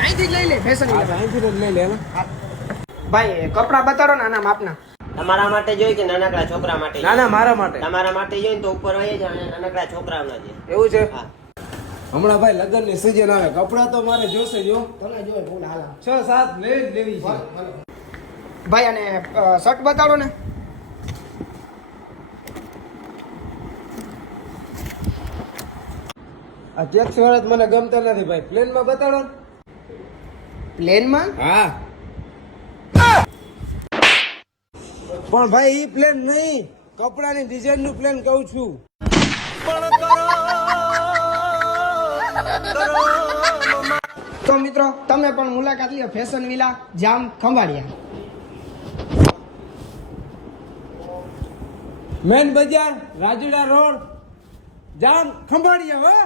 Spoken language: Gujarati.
અહીંથી જ લઈ લે ફેશન અહીંથી જ લઈ લે ને ભાઈ કપડા બતાડો ને આના માપના તમારા માટે જોઈ કે નાનકડા છોકરા માટે ના ના મારા માટે તમારા માટે જોઈ તો ઉપર હોય છે અને નાનકડા છોકરાઓના છે એવું છે હા હમણાં ભાઈ લગ્ન ની સીઝન આવે કપડા તો મારે જોશે જો તને જોઈ ફૂલ હાલા 6-7 લેવી છે ભાઈ અને શર્ટ બતાડો ને આ ટેક્સ વાળા મને ગમતા નથી ભાઈ પ્લેન માં બતાડો પ્લેનમાં હા પણ ભાઈ ઈ પ્લેન નહીં કપડાની ડિઝાઇન નું પ્લેન કહું છું તો મિત્રો તમે પણ મુલાકાત લ્યો ફેશન વિલા જામ ખંભાળિયા મેન બજાર રાજુડા રોડ જામ ખંભાળિયા હો